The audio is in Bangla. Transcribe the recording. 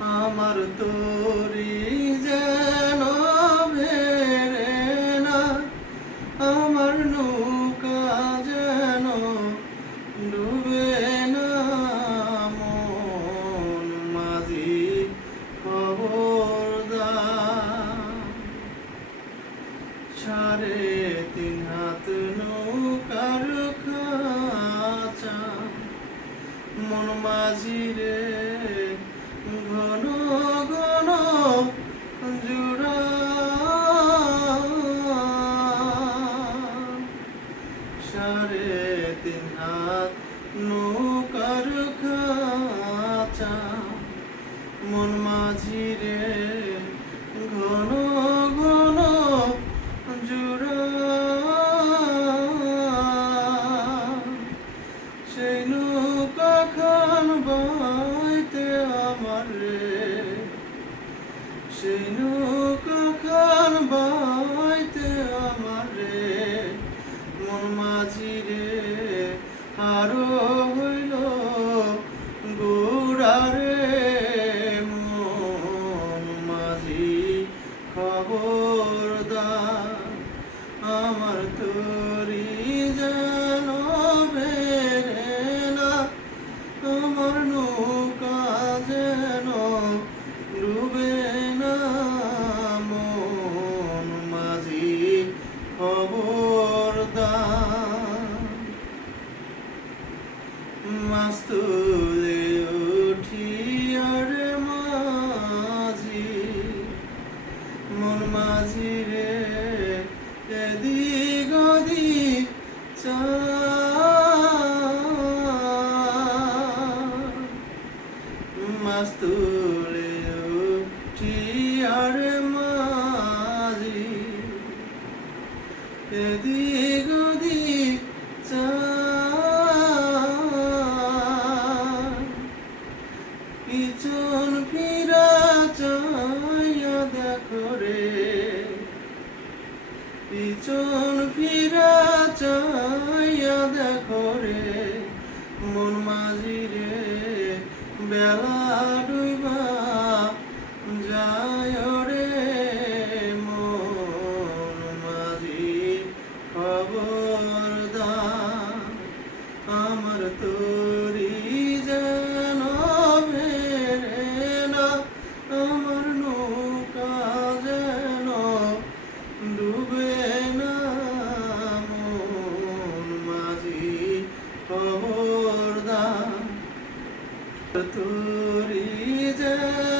আমার তোরি যেন ভেরে না, আমার নৌকা যেন ডুবে না, মন মাঝি খবরদার। সাড়ে তিন হাত নৌকার খাঁচা, মন মাঝিরে সাড়ে তিন নৌকার মন মাঝিরে ঘন ঘন জুড়া। বাইতে আমার রে। সেই আমার তোরি যেন বেরে না আমার নৌকা যেন ডুবে না। মন মাঝি খবরদার মাছ মাছ তুলে উঠি আর মাঝি। এদিক ওদিক পিছন ফিরা চাইয়া দেখো রে। পিছন খবরদার তুরি যেন